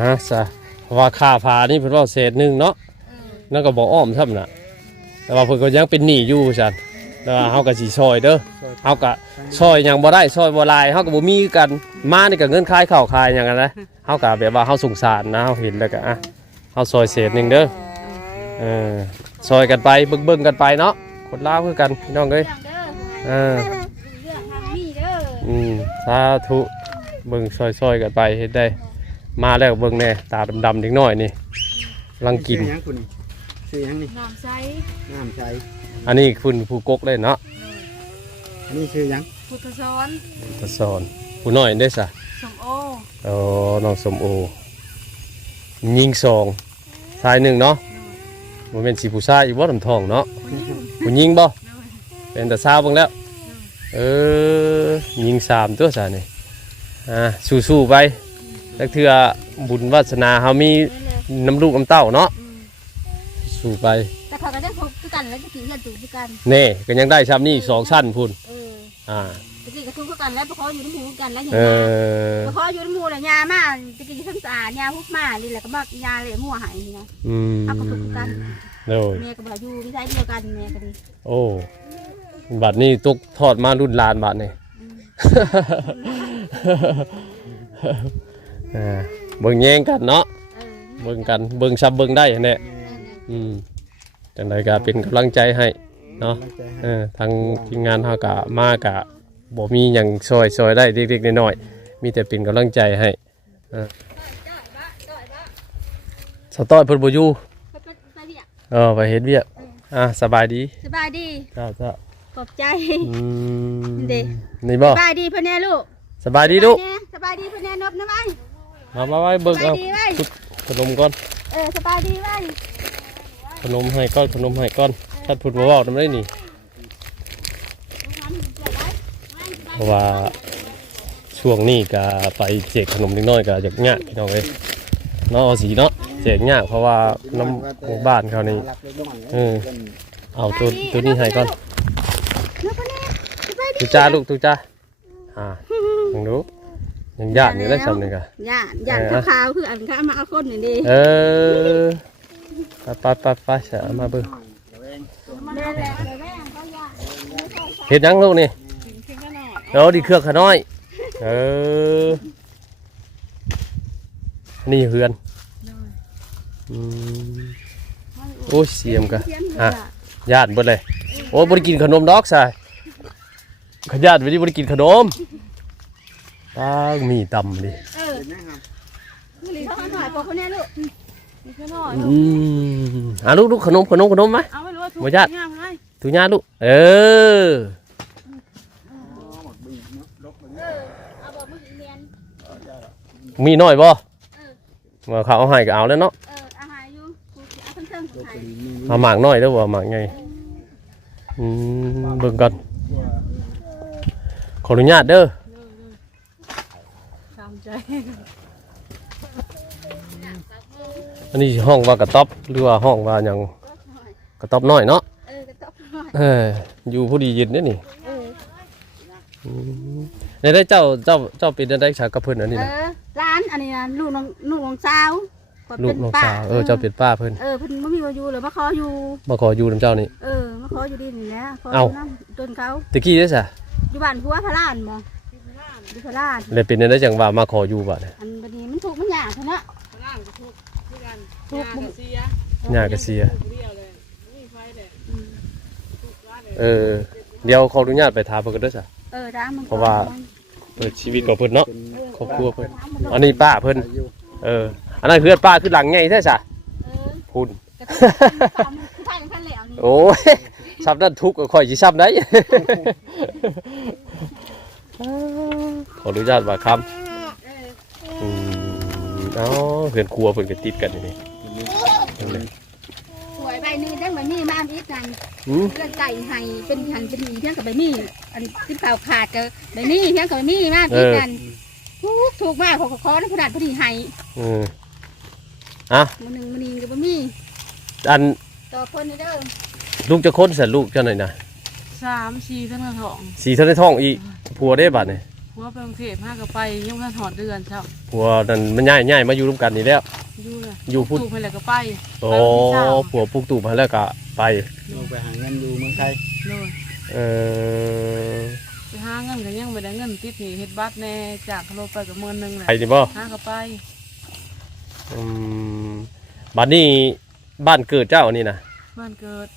ฮะซะว่าค่าพานี่เพิ่นว่าเศษหนึงเนาะนั่นก็บ่อ้อมซ้ำน่ะแต่ว่าเพิ่นก็ยังเป็นหนี้อยู่ซั่นแต่ว่าเฮาก็สิซอยเด้อเฮาก็ซอยหยังบ่ได้ซอยบ่หลายเฮาก็บ่มีกันมานี่ก็เงินคายข้าวคายหยังกันนะเฮาก็แบบว่าเฮาสงสารนะเฮาเห็นแล้วก็เฮาซอยเศษหนึงเด้อซอยกันไปเบิ่งๆกันไปเนาะคนลาวคือกันพี่น้องเอ้ยสาธุเบิ่งซอยๆกันไปเฮ็ดได้มาแล้วเบิ่งแน่ตาดำๆนิดหน่อยนี่กำลังกินชื่อยังนี่น้ำใสน้ำใสอันนี้คุณผู้กกเลยเนาะอันนี้ชื่อยังพุทธสอนตะสอนผู้น้อยได้ซะสมโอน้องสมโอยิง2ชาย1เนาะบ่แม่นสิผู้ชายอีกบ่ลำทองเนาะผู้ยิงบ่เป็นแต่สาวเบิ่งแล้วยิง3ตัวซะนี่สู้ๆไปจักเทื่อบุญวาสนาเฮามีน้ำลูกน้ำเต้าเนาะสู้ไปแต่เขาก็ได้พบกันแล้วจะกินกันถูกกันเน่ก็ยังได้ซ้ำนี่2ชั้นพุ่นตะกี้ก็ทุกกันแล้วพออยู่ในหมู่กันแล้วอย่างนี้พออยู่ในหมู่เลยยามาตะกี้ทั้งสายาพุกมานี่แหละก็บักยาเลยมั่วหายนี่นะเอาก็ถูกกันแม่ก็บอกอยู่ไม่ใช่เดียวกันแม่ก็ดีโอ้บัดนี้ตกทอดมารุ่นลานบัดนี่เบิ่งแย่งกันเนาะเบิ่งกันเบิ่งซับเบิ่งได้เนี่ยจังไดก็เป็นกำลังใจให้เนาะทางทีมงานเฮากะมากะบ่มีหยังซอยได้เล็กๆน้อยๆมีแต่เป็นกำลังใจให้สต้อยเพิ่นบ่อยู่ไปเฮ็ดเวียกสบายดีจ้าขอบใจนี่บ่สบายดีเพิ่นแน่ลูกสบายดีลูกสบายดีเพิ่นแน่นบนะมั้ยมาไว้เบิ่งเอาขนมก่อนสบายดีไว้ขนมให้ก้อนถ้าพูดบ่เว้านำได้นี่เพราะว่าช่วงนี้ก็ไปแจกขนมนิดหน่อยก็อยากยากพี่น้องเอ้ยเนาะสีเนาะแจกยากเพราะว่าน้ำหมู่บ้านเขานี่เอาตัวนี้ให้ก่อนตุจ้าลูกตุจ้ามึงดูยังญาติอยู่ได้ซ้ำนี่ก็ญาติขาวคืออันข้ามาเอาคนนี่ดิไปเสียมาเบิ่งเฮ็ดยังลูกนี่ดีเครื่องขน้อยนี่เฮือนโอ้เสียมกันญาติเบิดเลยโอ้บ่ได้กินขนมดอกซะขญาติบ่ได้กินขนมมีตำดิลูกขนมไหมบ่ญาติตุญาลูกมีน้อยบ่มาเขาเอาให้ก็เอาแล้วเนาะเอาหมากน้อยเด้อบ่หมากไงเบิ่งก่อนขออนุญาตเด้ออันนี้ห้องว่ากระต๊อบหรือว่าห้องว่าอย่างกระต๊อบน้อยเนาะอยู่ผู้ดียินนี่ได้เจ้าเป็นได้ฉากกระเพิ่นอันนี้นะร้านอันนี้นะลูกน้องสาวเจ้าเป็นป้าเพิ่นเพิ่นไม่มีมาอยู่เลยมาขออยู่น้ำเจ้านี่มาขออยู่ดีนี่แหละขออยู่น้ำต้นเขาตะกี้ได้ซะอยู่บ้านผัวพระลานบ่อยู่พระลานเลยเป็นได้จังว่ามาขออยู่บ่เนี่ยอันบัดนี้มันถูกมันยากเท่านั้นพระลานก็ถูกยากก็เสียเดี๋ยวขออนุญาตไปถามเพิ่นกันเด้อซะเพราะว่าชีวิตของเพิ่นเนาะครอบครัวเพิ่นอันนี้ป้าเพิ่นอันนั้นคือป้าคือหลังไงใช่ซะพุ่นโอ้ยซับนั่นทุกข์ค่อยสิซับได้ขออนุญาตว่าคำเพื่อนครัวเพื่อนกันติดกันนี่สวยใบนี้ได้ใบนี้มาอีกนั่นเพื่อนไก่ไห้เป็นหันเป็นหมีเพื่อนกับใบนี้อันที่เปล่าขาดกับใบนี้เพื่อนกับใบนี้มาอีกนั่นถูกมากขอแล้วขนาดพอดีไห้มันหนึ่งมันนี่กับใบนี้อันต่อคนนี้เด้อลูกจะค้นเสร็จลูกเจ้าหน่อยนะ3-4 เท่านั้นท้อง4 เท่านั้นท้องอีกผัวได้บัดเนี่ยผ ผัวไปกรุงเทพห้าก็ไปยังท่านหอดเดือนเช้า ผัวนั่นมันย้ายมาอยู่ร่วมกันนี่แล้ว อยู่เลย อยู่พุ่น ตู่ไปแล้วก็ไป โอ้ผัวปลูกตูบมาแล้วก็ไป ลงไปหาเงินอยู่เมืองไทย เลย เออ ไปหาเงินก็ยังไม่ได้เงินติดหนี้เฮ็ดบัตรแน่จากรถไปกับมื้อนึงแหละ ไปนี่บ่ ห้าก็ไป อืมบัดนี้บ้านเกิดเจ้านี่นะ บ้านเกิด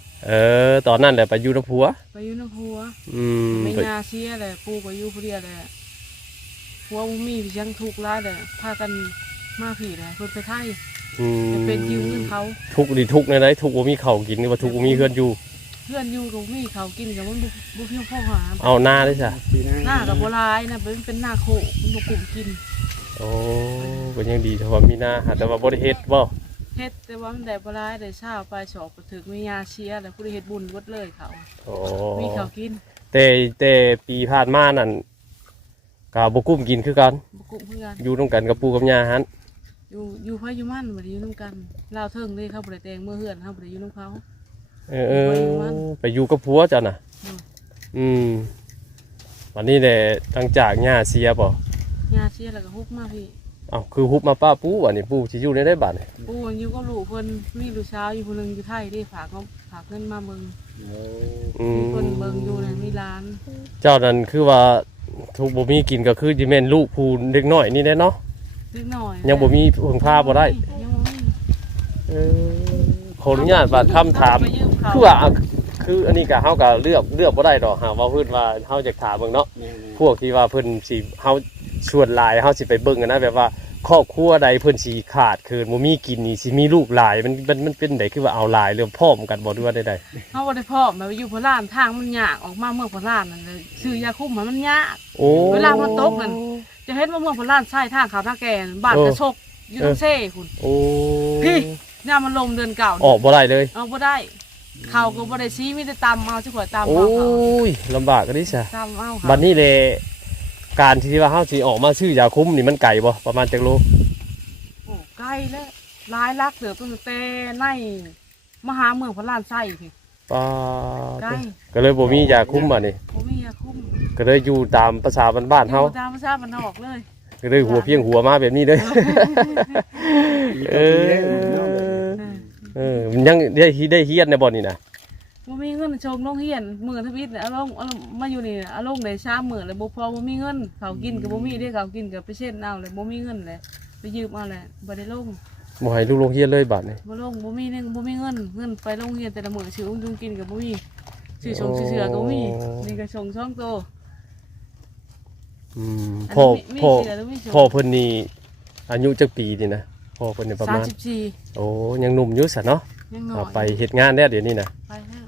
ตอนนั้นแหละไปอยู่กับผัว ไปอยู่นำผัว อืม ไม่ ไป ยาเสียเลยปู่ก็อยู่ผู้เดียวเลยผัวบ่มีพี่ยังทุกข์หลายเลยพากันมาผีเลยเพิ่นไปไทย อืม จะเป็นยืมเงินเขา ทุกข์ดีทุกข์ในไรทุกข์บ่มีข้าวกินหรือว่าทุกข์บ่มีเพื่อนอยู่ เพื่อนอยู่ก็มีเขากินกับมันบ่เพียงพอหา เอาหน้าได้ซะ ปีหน้า หน้ากับบ่หลายนะเป็นหน้าโคมันบ่กลุ่มกิน โอ้ก็ยังดีแต่ว่ามีหน้าหาแต่ว่าบ่ได้เฮ็ดบ่ เฮ็ดแต่ว่ามันได้บ่หลายได้เช้าไปสอบก็ถึกมียาเชียแล้วผู้ใดเฮ็ดบุญเบิดเลยเขา โอ้ มีเขากิน แต่ปีผ่านมานั่นก็บ่กุ้มกินคือกัน บ่กลุ่มเพื่อน อยู่ร่วมกันกับปู่กับย่าหัน อยู่ไผอยู่มันบ่ได้อยู่นํกันลาวเทิงเลยเขาบ่ได้แต่งมือเฮือนเขาบ่ได้อยู่นํเขา เออไปอยู่กับผัวจ้ะน่ะ อืม อืมวันนี้แหละตั้งจากย่าเสียบ่ ยาเชียแล้วก็ฮุบมาพี่ เอ้าคือฮุบมาป้าปู่อันนี้ปู่สิอยู่ได้บาดนี่ ปู่อยู่กับลูกเพิ่นมีลูกสาวอยู่ผู้หนึงอยู่ไทยเด้ฝากเงินมาเบิ่ง โอ้ อื มี ม เพิ่นเบิ่งอยู่นั่นมีร้าน เจ้านั่นคือว่าทุกบ่มีกินก็คือสิแม่นลูกผู้เด็กน้อยนี่แหละเนาะ เล็กน้อย ยังบ่มีพึ่งพาบ่ได้ ยังบ่มี เออขออนุญาตบาดคำถาม ไปยืเข คือว่าคืออันนี้ก็เฮาก็เลือกบ่ได้ดอกหากว่าเพิ่นว่าเฮาจะถามเบิ่งเนาะ แม่ พวกที่ว่าเพิ่นสิเฮาชวนหลายเฮาสิไปเบิ่งกันนะแบบว่าครอบครัวใดเพิ่นสิขาดเคินบ่มีกินนี่สิมีลูกหลายมันเป็นไดคือว่าเอาหลายเรื่องพร้อมกันบ่หรือว่าใด เขาบ่ได้พ่อมาอยู่พลานทางมันยากออกมาเมืองพลานนั่นเลยซื้อยาคุมมันยาก ๆโอ้ เวลามันตกนั่น จะเห็นว่าเมืองพลานใช่ทางเขาทางแก่นบ้านกระชกอยู่ตรงเซ่คุณ โอ้ พี่ย่ามันลมเดือนเก่า ออกบ่ได้เลย เอาบ่ได้เขาก็บ่ได้ชี้มีแต่ตำเอาสิขวดตำ โอ้ เอาเขา ยลำบากก็ดิซะ ตำเอาเขา บัดนี้เลยการที่ว่าเฮาสิออกมาซื้อยาคุมนี่มันไกลบ่ประมาณจักโล โอ้ใกล้แล้วหลายลักเดือตั้งแต่ในมหาเมืองพลานไส้พี่ ปา ใกล้ ก็เลยบ่มียาคุมบัดนี้ บ่มียาคุม ก็เลยอยู่ตามภาษาบ้านๆเฮา อยู่ตามภาษาบ้านนอกเลย ก็เลยหัวเพียงหัวมาแบบนี้เลย เอมันยังได้เฮียนในบ่นี่นะ บ่มีเงินชงลงเฮียนมื้อทวิตเนี่ยเอาลงมาอยู่นี่เอาลงได้3มื้อแล้วบ่พอบ่มีเงินเขากินก็บ่มีเด้เขากินก็ไปเช็ดเอาเลยบ่มีเงินเลยไปยืมเอาแหละบ่ได้ลง บ่ให้ลูกลงเฮียนเลยบาดนี่ บ่ลงบ่มีเงินบ่มีเงินไปโรงเรียนแต่ละมื้อซื้ออุ้งจุงกินก็บ่มีซื้อชงซื้อเสือก็บ่มีนี่ก็ชง2โต อืม อัน พ่อ นี้มี พ่อ เสือแล้วมีชง พ่อเพิ่นนี่อายุจักปีนี่นะพ่อเพิ่นนี่ประมาณ 34 โอ้ยังหนุ่มอยู่ซะเนาะ ยังน้อ เอา ย ไปเฮ็ดงานแล้วเดี๋ยวนี้นะ ไปแล้ว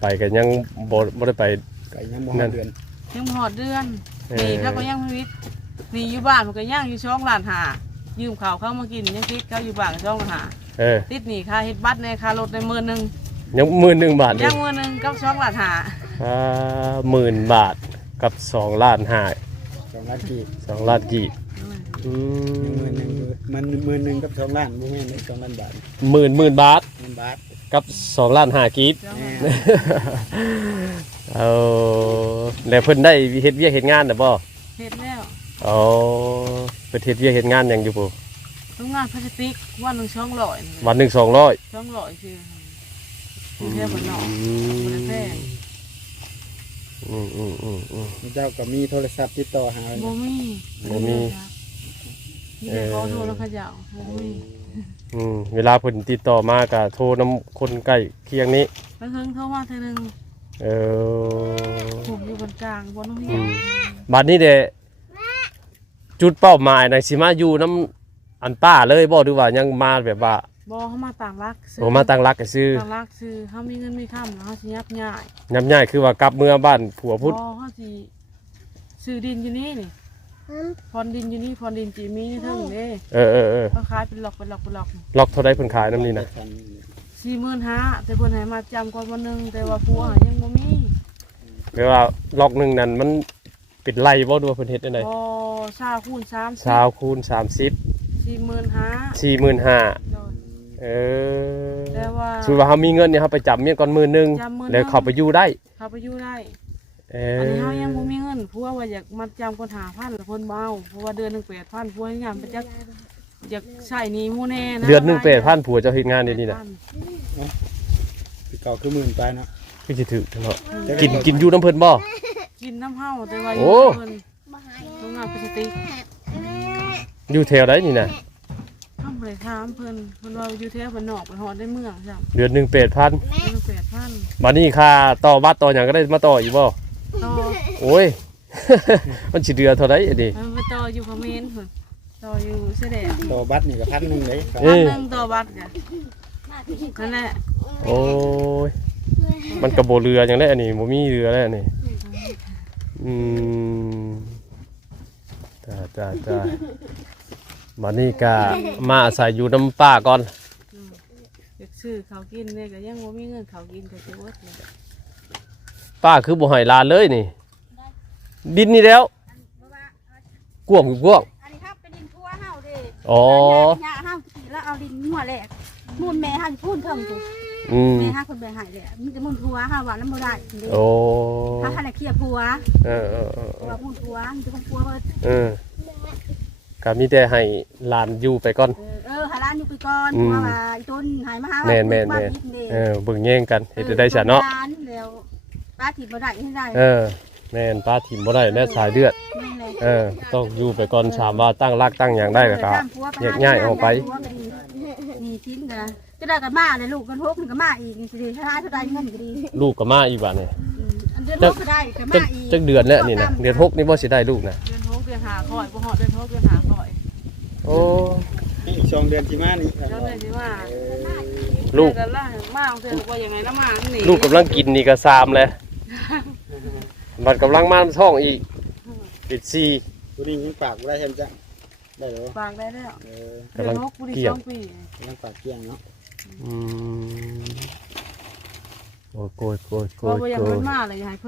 ไปก็ยังบ่ได้ไป ไก่ยังบ่หาเดือน ยังบ่ฮอดเดือน เออ นี่เขาก็ยังมีวิทย์นี่อยู่บ้านมันก็ยังอยู่ช่องล้านหายืมข้าวเขามากินยังติดเขาอยู่บ้านก็ช่องล้านหา เออ ติดหนี้ค่าเฮ็ดบัตรในค่ารถในมื้อนึง ยัง10,000 บาทเล ยั ย งมื้อนึงกับช่องล้านหา 10,000 บาทกับ2ล้าน5 2 ล้านกีบ 2ล้านกีบอื หมื่นหนึ่งมัน10,000กับ2 ล้านบ่แม่น2 ล้านบาท หมื่นบาท เงินบาท กับ2ล้าน5กีบ ช่อง แม่ ล้านหา เอาแล้วเพิ่นได้เฮ็ดเวียกเฮ็ดงานน่ะบ่ เฮ็ดแล้ว อ๋อเพิ่นเฮ็ดเวียกเฮ็ดงานหยังอยู่บ่ โรงงานพลาสติกวันหนึง200นี่ วันหนึง200 200คือแค่บ่นอกบ่ได้แพง เจ้าก็มีโทรศัพท์ติดต่อหา บ่มี บ่มี มีแต่ขอโทรแล้วเขาเจ้าบ่มี เวลาเพิ่นติดต่อมาก็โทรนํคนใกล้เคียงนี้ แล้วเพิ่งโทรมาเทื่อนึง เออ ผมอยู่บนกลางบนน้องเฮี อื ย มบัดนี้เด้จุดเป้าหมายน่ะสิมาอยู่นํอันป้าเลยบ่หรือว่ายังมาแบบว่า บ่เขามาต่างรักซื้ โอ้มาตั้งรักก็ซื้อ ต่างรักซื้อเขามีเงินมีค่ำแล้วเขาสิยับง่าย ย้ำย่ายคือว่ากลับเมื่อบ้านผัวพุทธ บ่เขาสิซื้อดินอยู่นี่นี่พรดินอยู่นี่พรดินจีมีนี่เท่านี้ เออ เขาขายเป็นหลอก ล็อกเท่าใดเพิ่นขายน้ำนี่นะ 45,000แต่เพิ่นให้มาจำก่อนวันหนึงแต่ว่าผัวยังบ่มี แปลว่าล็อกหนึงนั่นมันเป็นไร่บ่ดูว่าเพิ่นเฮ็ดได้ได บ่20คูณ30 20คูณ30 45,000 45,000 โดย เออ แต่ว่า สมมุติว่าเฮามีเงินเนี่ยเฮาไปจับเมียก่อนมื้อนึง จำมื้อนึง แล้วเข้าไปอยู่ได้ เขาไปอยู่ได้ อันนี้เฮายังบ่มีเงินผัวว่าอยากมัดจำคน5,000แล้วเพิ่นบ่เอาเพราะว่าเดือนหนึง8,000ผัวยังไปจักอยากใช้หนี้หมู่แน่นะ เดือนหนึง8,000ผัวเจ้าเฮ็ดงานเดี๋ยวนี้น่ะ คือเก่าคือหมื่นไปเนาะ คือสิถึกเนาะกินอยู่น้ำเพิ่นบ่ กินน้ำเฮาแต่ว่า โอ้ เพิ่นโรงงานพลาสติก อยู่แถวใดนี่น่ะ ทำบ่ได้ถามเพิ่นว่าอยู่แถวบ้านนอกไปฮอดในเมืองจ้ะ เดือนหนึง8,000 เดือนละ8,000 บัดนี้ค่าต่อบัตรต่อหยังก็ได้มาต่ออีกบ่ ต่อ โอ้ย มันสิเดือนเท่าใดอันนี้ ไปต่ออยู่คอมเมนต์ต่ออยู่เสด็จ ต่อบัตรนี่ก็1,000เลยครับ เอ้ย 1,000ต่อบัตรจ้ะนั่นแหละ โอ้ยมันก็บ่เรือหยังได้อันนี้บ่มีเรือแล้วอันนี้อืมจ้าบัดนี้ก็มาอาศัยอยู่น้ำป้าก่อน อยากซื้อข้าวกินเนี่ยก็ยังบ่มีเงินข้าวกินก็สิอดเลย ป้าคือบ่ให้หลานเลยนี่ ดินนี่แล้วกวาง อันนี้ครับเป็นดินทั่วเฮาเด้ อ๋อ หญ้าเฮาสิแล้วเอาดินมั่วแหลกมูลแม่เฮาสิพูนเทิงจุ อืม แม่เฮาคนแบ่งให้แหละมันจะมูลทั่วเฮาว่าน้ำบ่ได้เด้ โอ้ ถ้าท่านน่ะเคลียร์ผัว เออ ว่ามูลทั่วมันจะของผัวเบิด ก็มีแต่ให้หลานอยู่ไปก่อน หาร้านอยู่ไปก่อน อืม เพราะว่าอีต้นหายมาหา แม่น บ้านอีกเด้ เบิ่งแย่งกันเฮ็ดได้ซะเนาะ ร้แล้วป้าถิ่นบ่ได้ให้ได้ แม่นป้าถิ่มบ่ได้แม่สายเลือด แม่นเลย ต้องอยู่ไปก่อน3ว่าตั้งรากตั้งหยังได้ก็ครับ แยกย้ายออกไป นี่ทิ้งกันจะได้กันมาเลยลูกกันพกกันมาอีกนี่สิถ้าได้เท่าใดเงินก็ดี ลูกก็มาอีกบัดนี่ อันเดือนพกก็ได้กัน จัก มาอีก จักเดือนแล้วนี่นะเดือน6นี่บ่สิได้ลูกนะ เดือน6เดือน5ค่อยบ่ฮอดเดือน6เดือน5ค่อย โอ้ นี่อีก2เดือนที่มานี่ เจ้าเลยสิว่า ลูก กันล่ะมาเอาเทื่อว่ายังไงละมานี่ ลูกกำลังกินนี่ก็3แล้วมันกำลังมาท้องอีกปิด4 ตัวนี้ยังปากบ่ได้แฮมจ้ะได้เหรอ ฝากได้แล้ว กำลัง เดือน6ผู้ดี เกี่ยง 2ปี ยังปากเกี้ยงเนาะ อืมโอ้โกย เพราะว่าอย่างมันมาเลยอยากให้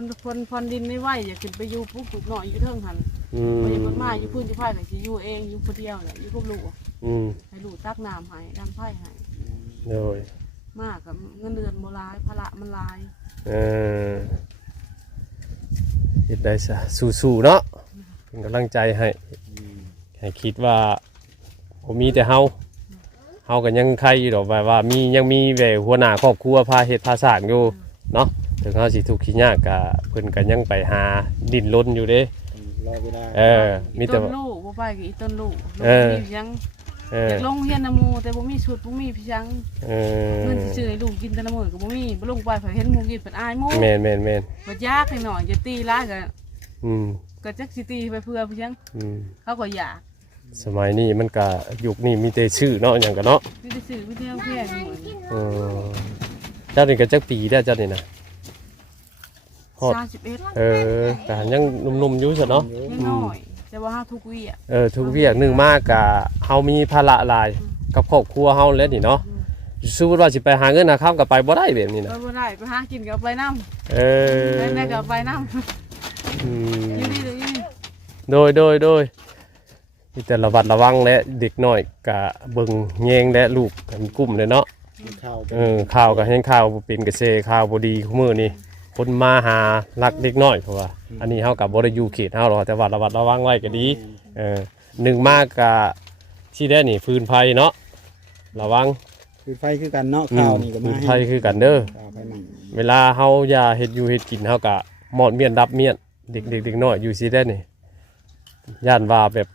พนดินไม่ไหวอยากขึ้นไปอยู่ปุ๊บปลูกหน่อยอยู่เทิงหัน อืม เพราะอย่างมันมาอยู่พื้นที่ไผ่ก็สิอยู่เองอยู่คนเดียวเนี่ยอยู่กับลูก อืม ให้ลูกตักน้ำให้ดังไผ่ให้ โดย มากกับเงินเดือนโบราณภาระมันหลาย เออเฮ็ดได้ซะสู้ๆเนาะเป็นกำลังใจให้คิดว่าผมมีแต่เฮาก็ยังใครอยู่ดอกว่ามียังมีแบบหัวหน้าครอบครัวพาเฮ็ดพาสร้างอยู่เนาะถึงเฮาสิทุกข์ขี้ยากก็เพิ่นก็ยังไปหาดินรนอยู่เด้ รอเวลา มีแต่ ต้น ว่า ลูกบ่ไปกับอีต้นลูก เออ มีเพียง เอ อ อย ากลงเฮียนน้ำมูแต่บ่มีชุดบ่มีเพียง เอ เงิน อ สิซื้อให้ลูกกินแต่ละมื้อก็บ่มีบ่ลงไปเพิ่นเห็นหมู่กินเพิ่นอายหมู่ แม่น บ่ยากหน่อยจะตีร้ายก็ อืม ก็จักสิตีไปเพื่อเพียง อืม เขาก็อยาก สมัยนี้มันก็ยุคนี้มีแต่ชื่อเนาะหยังก็เนาะ มีแต่ซื้อวิทยาเพียงหมด เออเจ้านี่ก็จักปีแล้วเจ้านี่นะฮอด 31 ก็ยังหนุ่มๆอยู่ซะเนาะ ยังน้อยแต่ว่าเฮาทุกวีอ่ะ ทุกเวียกหนึ่งมากกะเฮามีภาระหลายกับครอบครัวเฮาแล้วนี่เนาะสมมุติว่าสิไปหาเงินหาข้าวก็ไปบ่ได้แบบนี้นะ ไปบ่ได้ไปหากินก็ไปนำ เออ ไปได้ก็ไปนำ อืม อยู่ดีเลยอยู่นี่ โดยมีแต่ระวัดระวังและเด็กน้อยกะเบิ่งแยงและลูกกันกลุ่มเลยเนาะ ข้าว ข่าวก็เห็นข่าวบ่เป็นกระเซข่าวบ่ดีคุมื้อนี้คนมาหารักเด็กน้อยเพราะว่าอันนี้เฮาก็บ่ได้อยู่เขตเฮาหรอกแต่ว่าระวัดระวังไว้ก็ดีหนึ่งมากกะที่ได้นี่ฟืนไฟเนาะระวัง คือไฟคือกันเนาะข้าวนี่ก็ ฟื มาน ไฟคือกันเด้อ ข้าวไฟมัน เวลาเฮาอย่าเฮ็ดอยู่เฮ็ดกินเฮากะหมอดเมียนดับเมียนเด็กน้อยอยู่สิได้นี่ย่านว่าแบบ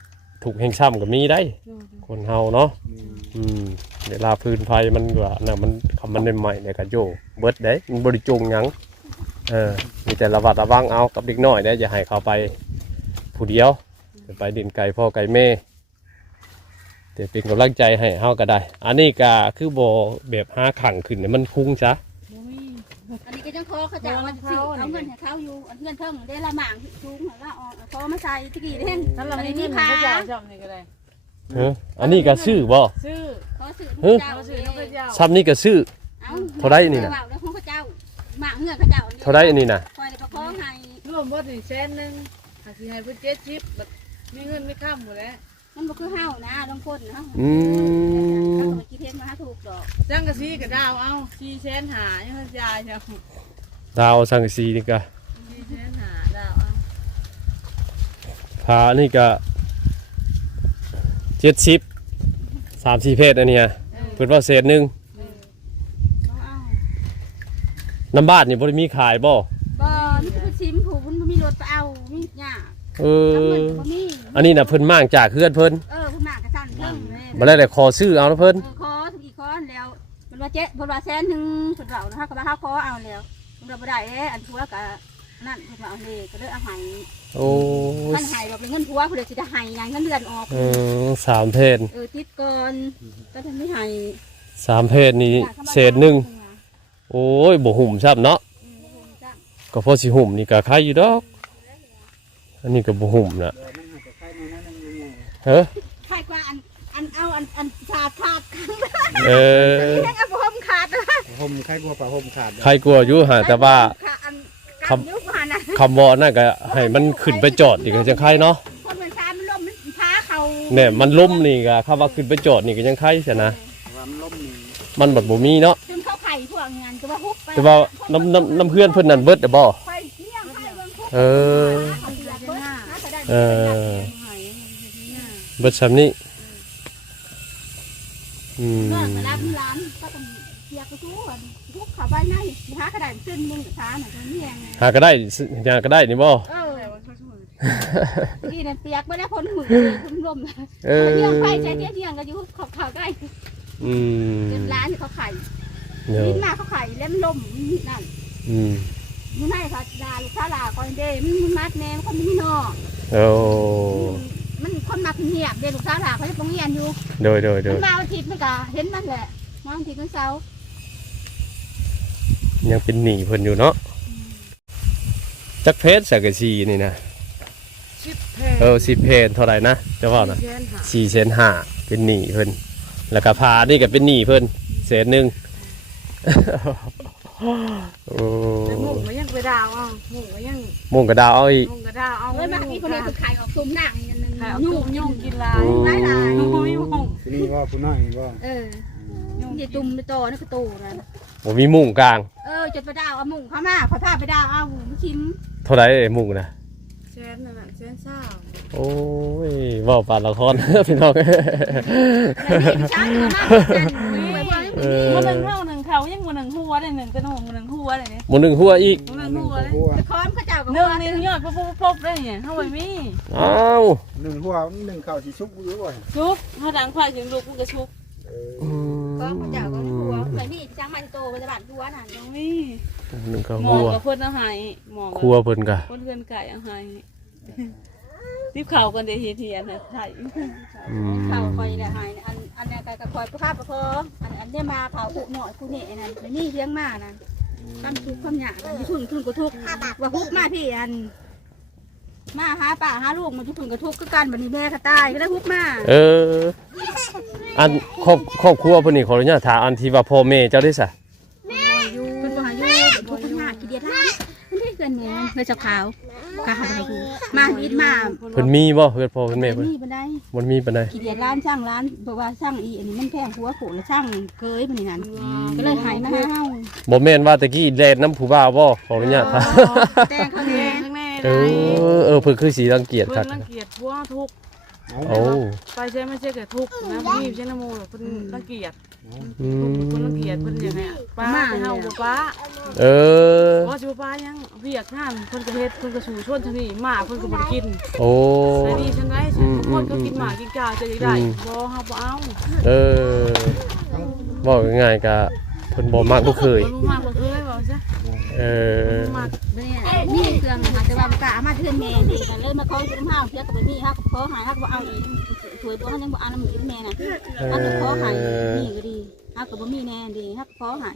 ถูกแห่งช้ำก็มีได้คนเฮาเนาะเวลาพื้นไฟมันว่าน่ะมันคำมันใหม่ๆเนี่ยก็โยเบิดได้มันบ่ได้จงหยังมีแต่ระวัดระวังเอากับเด็กน้อยเด้อย่าให้เขาไปผู้เดียวไปดินไก่พ่อไก่แม่แต่เป็นกำลังใจให้เฮาก็ได้ อันนี้ก็คือบ่แบบหาขังขึ้นเนี่ยมันคุ้งซะ บ่มี อันนี้ก็จังคอเขาจะเอาเงินให้เขาอยู่เงินเทิงได้ละหมางสูงละออกคอมาใส่ตะกี้เด้ง นั่นเรา อัน มี นี้ เงิ มี น พา เขาจะเอาจับนี่ก็ได้ อันนี้ก็ซื้อบ่ ซื้อ เขาสื่อ เฮ้ย เจ้า เขาซื้อน้องกระเจ้า ซ้ำนี่ก็ซื้อ เท่าใดนี่น่ะ แล้วของเขาเจ้าหมางเงื่อนเขาเจ้า เท่าไรอันนี้นะ คอยเลยประคองให้ รวมบ่ถึง100,000หาสิให้เพิ่น70แบบมีเงินไม่ค้ำหมดแล้ว มันบ่คือเฮานะบางคนเนาะ อืม เขาก็คิดเห็นมาถูกดอก จังกะซีก็ดาวเอา400,000หายังจ่ายเนาะ ดาวสังกะสีนี่ก็ 400,000หา ผานี่ก็70 3-4เพศอันเนี้ยเพิ่นว่าเศษหนึง เอา น้ำบ้านนี่บ่ได้มีขายบ่ บ่นี่คือชิมผูกมันบ่มีรถไปเอามีหญ้า เอ ทำเงิ อน บ่มี อันนี้น่ะเพิ่นมางจากเฮือนเพิ่น คุณมากระสั่นเพิ่งเลย บ่ได้แต่ขอซื้อเอานะเพิ่น คอถึงอีกคอแล้วมันว่าเพิ่นว่า100,000เพิ่นว่านะคะก็ว่าเฮาขอเอาแล้วเพิ่นว่าบ่ได้อันผัวก็นั่นเพิ่นว่าเอาเลยก็เลยเอาให้ โอ้ย ท่านให้บอกเป็นเงินผัวเพิ่นสิได้ให้งานเงินเดือนออก 3เพศ ติดก่อนก็ท่านไม่ให้ 3เพศนี่เศษหนึงโอ้ยบ่หุ่มซับเนาะก็พอสิหุ่มนี่ก็ใครอยู่ดอกอันนี้ก็บ่หุ่มน่ะเฮ้อ ใครกว่าอันเอาอันขาด เออ นี่ยังเอาผมขาด ห่มใครกลัวป่าห่มขาด ใครกลัวอยู่หาแต่ว่า คำยุคหันนะ คำวอนั่นก็ให้มันขึ้นไปจอดอีกก็จังไคเนาะ คนเหมือนฟ้ามันล่มมันพาเขา เนี่ยมันล่มนี่ก็คำว่าขึ้นไปจอดนี่ก็ยังไคใช่นะ ความล้มนี่ มันบัดบ่มีเนาะ จนเขาไข่พวกงานก็ว่าฮุบไป แต่ว่าน้ำเพื่อนเพิ่นนั่นเบิดแต่บ่ ไฟเที่ยงไข่เบิ่งคุก เออ เขาเดือดเบิดนะแต่ได้ เออ เบิดซ้ำนี้อืม เมื่อมารับร้านก็ต้องเสียกระทู้ทุกเขาไปไหนหากระดาษขึ้นมึงกับช้าหน่อยตรงนี้เอง หาก็ได้หาก็ได้นี่บ่ ที่นั่นเปียกไม่ได้พ้นมือพ้นลม เออ เที่ยงไฟใช้เที่ยงก็อยู่เขาได้ อืม ร้านเขาไข่ เนาะ ลิ้นมาเขาไข่เล่มลมนั่น อืม มึงให้เขาดาลูกค้าลาก่อนเด้มันมัดแนมคนไม่นอก โอ้ มันคนมักเงียบเด้ลูกค้าลาเขาจะปงเงียนอยู่ โดย มันมาวันอาทิตย์มันก็เห็นมันแหละมาวันอาทิตย์วันเสาร์ ยังเป็นหนี้เพิ่นอยู่เนาะจักเพชรสักกะสีนี่นะ 10เพศ 10เพชรเท่าไหร่นะจะว่านะ 4,500,000เป็นหนี้เพิ่นแล้วก็พานี่ก็เป็นหนี้เพิ่นเศษหนึง โอ้ แต่หมุ่งก็ยังไปดาวเอาหมุ่งก็ยัง มุ่งกระดาวเอาอีก หมุ่งก็ดาวเอา เฮ้ยมาที่คนนี้คือไข่ออกซุ่มหนักอย่างนึง ไข่เอา ยุ่ ยุ่ ง ง ยุ่ ยุ่ ง งกินลาย หลาย ยุ่งมีหมุ่ง ทีนี้ว่าผู้น้อยว่า นี่ตุ่มไปโตนี่คือตูนั่น บ่มีมุ่งกลาง จดไปดาวเอาหมุ่งเข้ามาขอผ้าไปดาวเอาหมูชิม เท่าไหร่มุ่งนะ แสนนั่นน่ะแสนเศร้า โอ้ยเว้าปานละคร พี่น้อง ช้างมาก มื้อหนึงเท่าหนึงเขายังมื้อหนึงหัวได้หนึงกระหนูมื้อหนึงหัวได้นี่ หมู่หนึงหัวอีก มื้อหนึงหัวได้ หัว จะค้อมข้าเจ้ากับ หนึ่งนี่ยอดปุ๊บได้เนี่ยเฮาบ่มี อ้าว หนึ่งหัวหนึ่งเข่าสีชุกอยู่ว่า ชุบเฮาดังควายถึงลูกมันก็ชุบ ค้อมข้าเจ้ากับหัวเหมือนนี่ช้างมันโตมันจะบาดหัวนั่น ตรงนี้ หนึ่งก็ หมอ หัว กับเพิ่นเอาให้หมอ ครัวเพิ่นก็ เพิ่นเฮือนไก่เอาให้รีบเข้ากันเด้เฮียนน่ะใช่ อืม เข่าคอยเนี่ยหายอันนี้ก็คอยประคับประคองอันนี้มาเผาผู้หน่อยผู้นี่นั่นนี่เลี้ยงมานั่นตั้งทุกข์ความหยาบที่พึ่งพึ่งกระทุกว่าฮุบมาพี่อันมาหาป่าหาลูกมันที่พึ่งกระทุกก็กันบัดนี้แม่ก็ตายก็ได้ฮุบมา เอออันครอบครัวเพิ่นนี่ขออนุญาตถามอันที่ว่าพ่อแม่เจ้าได้ซะ เป็นตัวหาอยู่ทุกข์หยาบกี่เดียดล้านมันได้เกินเนี่ยเลยเจ้าขาวกาหาไปดูมาอิดมา เพิ่นมีบ่เพิ่นพ่อเพิ่นแม่เพิ่น นี่บันได มันมีปานใด กี่เดียดล้านช่างร้านบอกว่าช่างอีอันนี้มันแพงหัวโขแล้วช่างเคยมันนี่นั่นก็เลยหายมาเฮา บ่แม่นว่าตะกี้แล่นน้ำผู้บ่าวบ่ขออนุญาตถาม แต่เขา แม่ เนี่ย ข้างใน เออเพิ่นคือสีรังเกียจ เพิ่ คั น ก รังเกียจพวกทุก โอ้ ไปใช้ไม่ใช่แก่ทุกนะพี่ใช้น้ำมูกเพิ่นรังเกียจ อืม เพิ่นรังเกียจเพิ่นอย่างไงป้าไปเฮาบ่ป้า เออ ว่าสิบ่ป้ายังเวียกงานเพิ่นก็เฮ็ดเพิ่นก็สู่ชวนทางนี้หมาเพิ่นก็บ่ได้กิน โอ้ แต่ดีฉันได้ฉันทุกคนก็กินหมากินกาจะได้บ่เฮาบ่เอา เออบอกง่ายๆก็เพิ่นบ่มักลูกเคย บ่รู้มากบ่เคยบอกซะ เออ มาก เนี่ยนี่เครื่องนะคะแต่ว่าประกาศมาเทือนแม่นี่กันเลยมาคล้องเป็นห้าวเพียกับนี่ฮักขอหายฮักบ่เอาอีกสวยบ่ฮักยังบ่เอาน้ำมือแม่น่ะฮักขอหายนี่ก็ดีฮักก็บ่มีแน่ดีฮักขอหาย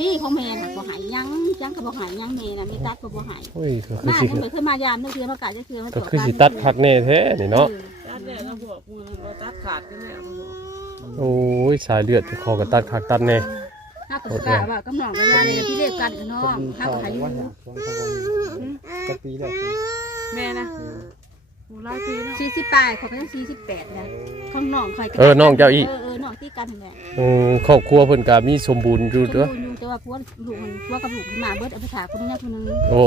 นี่ของแม่น่ะบ่หายยังก็บ่หายยังแม่น่ะมีตัดก็บ่หาย โอ้ยก็คือ มา สิ จังไปขึ้นมายามนึกเทื่อประกาศจะคือมา ก็คือสิตัดคักแน่แท้นี่เนาะ ตัดแล้วบอกมือบ่ตัดขาดกันแล้วบอก โอ้ยสายเลือดคอก็ตัดคักตัดแน่ ฮักก็กะว่ากำลังระยะนี่ที่เรียกกันน้องฮักหายอยู่ จะปีแรก แม่นะหูหลายปีเนาะ 40ปลายเขาก็ยัง48นะข้างน้องคอย น้องเจ้าอี น้อง องตีกันแหละ ครอบครัวเพิ่นก็มีสมบูรณ์อยู่เด้อ อยู่แต่ว่าพวกลูกมันพวกกับลูกมาเบิดเอาไปถาคนนึงคนนึง โอ้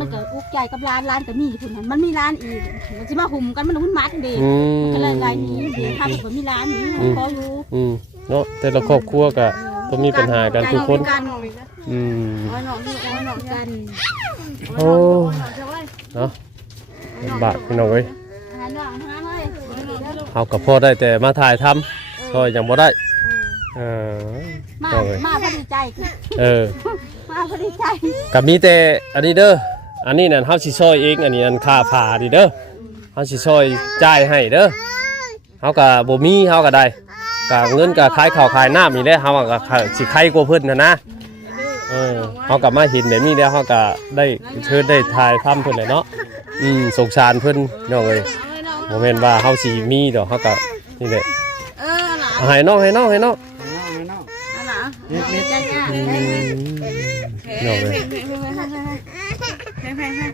มันก็อุกใจกับร้านก็มีคนนั้นมันมีร้านอีกมันสิมาหุ่มกันมันหุ่นมัดเด้มันก็เลยรายนี้เดี๋ยวถ้าเพิ่นมีร้านนี้พออยู่ เนาะแต่ละครอบครัวก็ต้องมีปัญหากันทุกคน เอาน้องอยู่เอาน้องกัน โอ้เนาะลำบากพี่น้องเอ้ย หาน้องหาเลย เฮากับพ่อได้แต่มาถ่ายทำซอยยังบ่ได้มาเอาเลย มาพอดีใจ มาพอดีใจ ก็มีแต่อันนี้เด้ออันนี้นั่นเฮาสิซอยเองอันนี้อันค่าผ่าดิเด้อเฮาสิซอยจ่ายให้เด้อเฮาก็บ่มีเฮาก็ได้ก็เงินก็ขายข้าวขายน้ำนี่แหละเฮาก็สิใครกว่าเพิ่นนะเฮาก็มาเห็นแบบนี้แล้วเฮาก็ได้เชิญได้ถ่ายทำเพิ่นเลยเนาะสงสารเพิ่นน้องเอ้ยบ่แม่นว่าเฮาสิมีดอกเฮาก็นี่แหละ หลาน ให้น้องให้น้องให้น้อง น้อง หลานใจง่าย น้องเอ้ย แพง